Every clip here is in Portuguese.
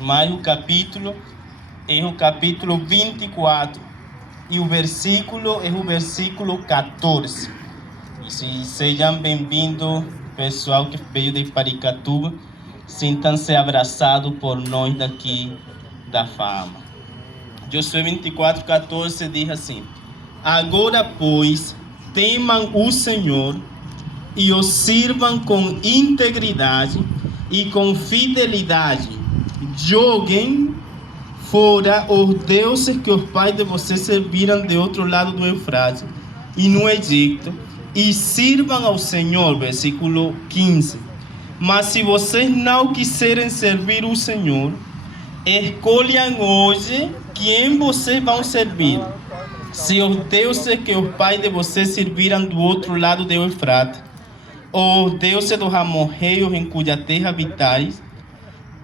mas o capítulo é o capítulo 24 e o versículo é o versículo 14. E sejam bem-vindos, pessoal que veio de Paricatuba, sintam-se abraçados por nós daqui da Fama. Josué 24:14 diz assim: agora, pois, temam o Senhor e o sirvam com integridade e com fidelidade. Joguem fora os deuses que os pais de vocês serviram de outro lado do Eufrates e no Egito, e sirvam ao Senhor. Versículo 15. Mas se vocês não quiserem servir o Senhor, escolham hoje quem vocês vão servir. Se os deuses que os pais de vocês serviram do outro lado do Eufrates, ou os deuses dos amorreus em cuja terra habitais,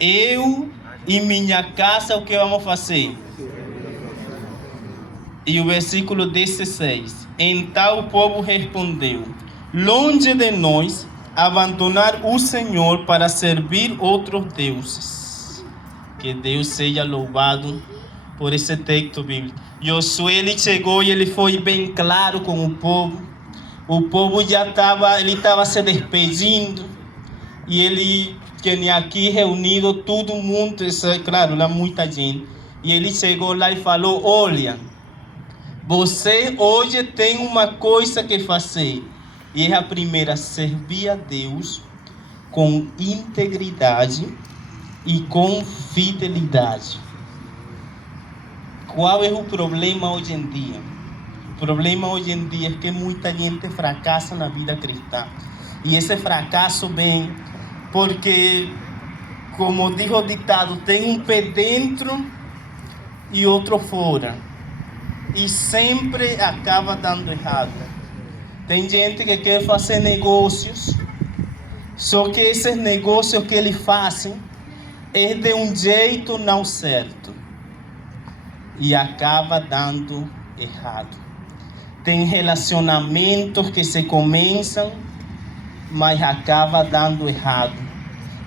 eu e minha casa, o que vamos fazer? E o versículo 16. Então o povo respondeu: longe de nós abandonar o Senhor para servir outros deuses. Que Deus seja louvado por esse texto bíblico. Josué, ele chegou e ele foi bem claro com o povo. O povo já estava se despedindo. E ele tinha aqui reunido todo mundo, claro, lá muita gente. E ele chegou lá e falou: olha, você hoje tem uma coisa que fazer. E é a primeira: servir a Deus com integridade e com fidelidade. Qual é o problema hoje em dia? O problema hoje em dia é que muita gente fracassa na vida cristã. E esse fracasso vem porque, como diz o ditado, tem um pé dentro e outro fora. E sempre acaba dando errado. Tem gente que quer fazer negócios, só que esses negócios que eles fazem é de um jeito não certo. E acaba dando errado. Tem relacionamentos que se começam, mas acaba dando errado.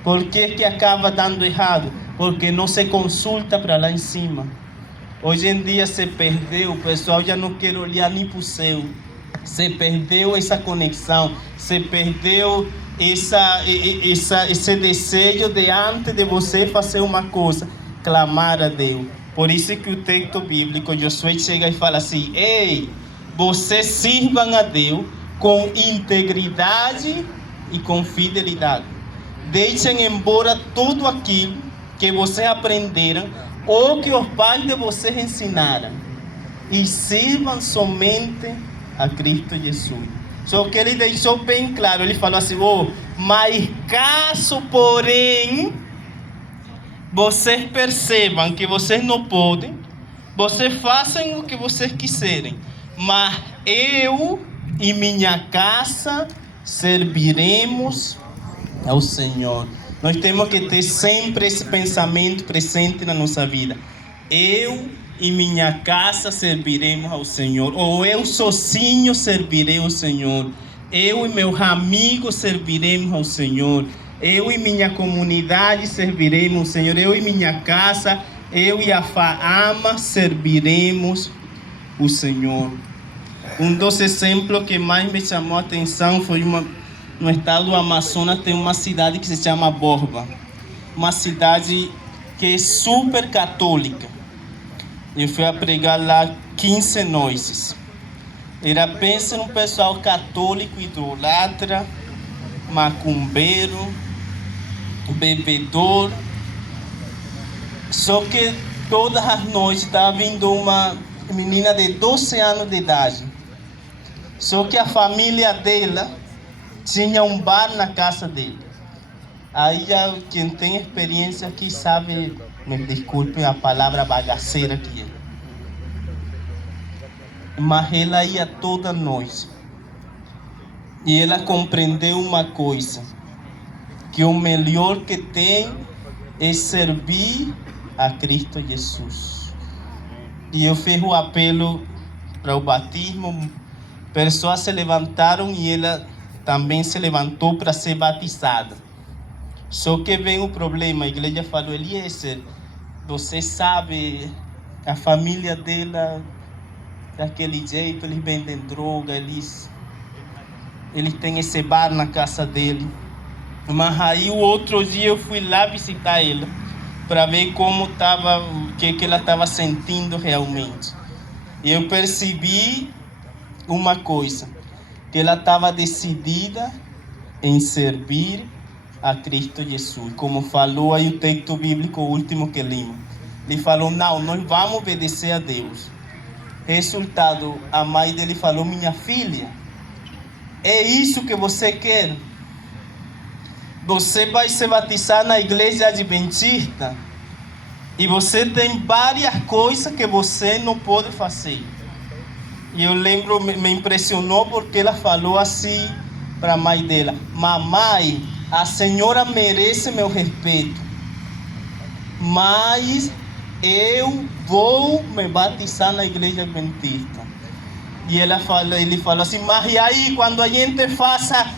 Por que acaba dando errado? Porque não se consulta para lá em cima. Hoje em dia se perdeu, o pessoal já não quer olhar nem para o céu. Se perdeu essa conexão, se perdeu esse desejo de, antes de você fazer uma coisa, clamar a Deus. Por isso que o texto bíblico, Josué chega e fala assim: ei, vocês sirvam a Deus com integridade e com fidelidade. Deixem embora tudo aquilo que vocês aprenderam ou que os pais de vocês ensinaram e sirvam somente a Cristo Jesus. Só que ele deixou bem claro, ele falou assim: mas caso, porém, vocês percebam que vocês não podem, vocês façam o que vocês quiserem, mas eu e minha casa serviremos ao Senhor. Nós temos que ter sempre esse pensamento presente na nossa vida. Eu e minha casa serviremos ao Senhor. Ou eu sozinho servirei ao Senhor. Eu e meus amigos serviremos ao Senhor. Eu e minha comunidade serviremos ao Senhor. Eu e minha casa, eu e a Fama serviremos o Senhor. Um dos exemplos que mais me chamou a atenção foi no estado do Amazonas, tem uma cidade que se chama Borba. Uma cidade que é super católica. Eu fui a pregar lá 15 noites. Pensa num pessoal católico, idolatra, macumbeiro, bebedor. Só que todas as noites estava vindo uma menina de 12 anos de idade. Só que a família dela tinha um bar na casa dele. Aí já quem tem experiência aqui sabe, me desculpem a palavra bagaceira que é. Mas ela ia toda noite. E ela compreendeu uma coisa: que o melhor que tem é servir a Cristo Jesus. E eu fiz o apelo para o batismo. Pessoas se levantaram e ela também se levantou para ser batizada. Só que vem o problema, a igreja falou, Eliezer, você sabe, a família dela, daquele jeito, eles vendem droga, eles têm esse bar na casa dele. Mas aí o outro dia eu fui lá visitar ela, para ver como estava, o que ela estava sentindo realmente. E eu percebi uma coisa, que ela estava decidida em servir a Cristo Jesus. Como falou aí o texto bíblico último que limo. Ele falou, não, nós vamos obedecer a Deus. Resultado, a mãe dele falou, minha filha, é isso que você quer? Você vai se batizar na igreja adventista e você tem várias coisas que você não pode fazer. E eu lembro, me impressionou porque ela falou assim para a mãe dela, mamãe, a senhora merece meu respeito, mas eu vou me batizar na igreja adventista. E ele falou assim, mas e aí quando a gente faça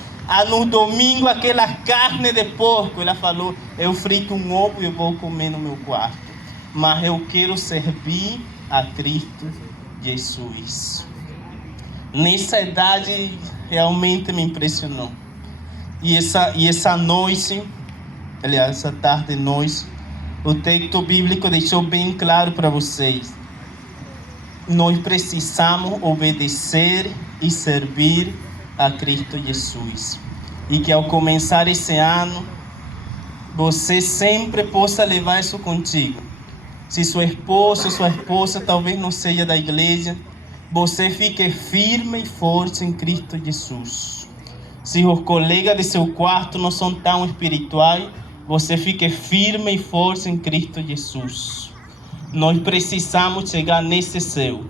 no domingo aquela carne de porco? Ela falou, eu frito um ovo e eu vou comer no meu quarto, mas eu quero servir a Cristo Jesus. Nessa idade realmente me impressionou. E essa noite, aliás, essa tarde noite, o texto bíblico deixou bem claro para vocês. Nós precisamos obedecer e servir a Cristo Jesus. E que ao começar esse ano, você sempre possa levar isso contigo. Se sua esposa talvez não seja da igreja, você fique firme e forte em Cristo Jesus. Se os colegas de seu quarto não são tão espirituais, você fique firme e forte em Cristo Jesus. Nós precisamos chegar nesse céu.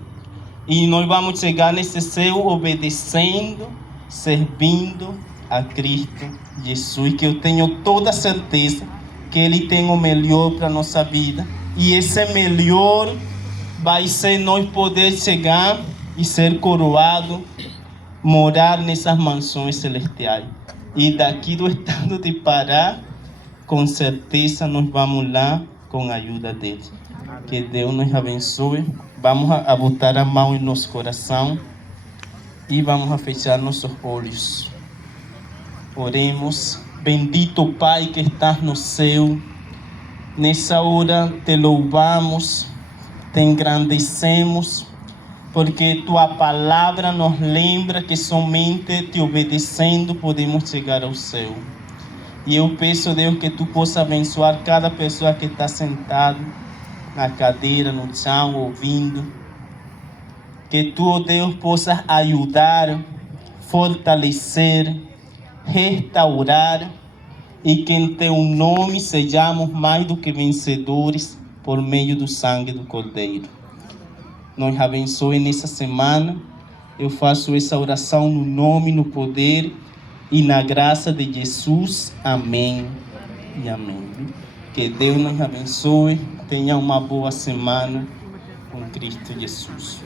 E nós vamos chegar nesse céu obedecendo, servindo a Cristo Jesus. Que eu tenho toda certeza que Ele tem o melhor para a nossa vida. E esse melhor vai ser nós poder chegar e ser coroado, morar nessas mansões celestiais. E daqui do estado de Pará, com certeza nós vamos lá com a ajuda dele. Que Deus nos abençoe. Vamos a botar a mão em nosso coração e vamos a fechar nossos olhos. Oremos. Bendito Pai que estás no céu, nessa hora te louvamos, te engrandecemos, porque tua palavra nos lembra que somente te obedecendo podemos chegar ao céu. E eu peço, Deus, que tu possa abençoar cada pessoa que está sentada na cadeira, no chão, ouvindo. Que tu, oh Deus, possa ajudar, fortalecer, restaurar, e que em teu nome sejamos mais do que vencedores por meio do sangue do Cordeiro. Nos abençoe nessa semana. Eu faço essa oração no nome, no poder e na graça de Jesus. Amém e amém. Que Deus nos abençoe. Tenha uma boa semana com Cristo Jesus.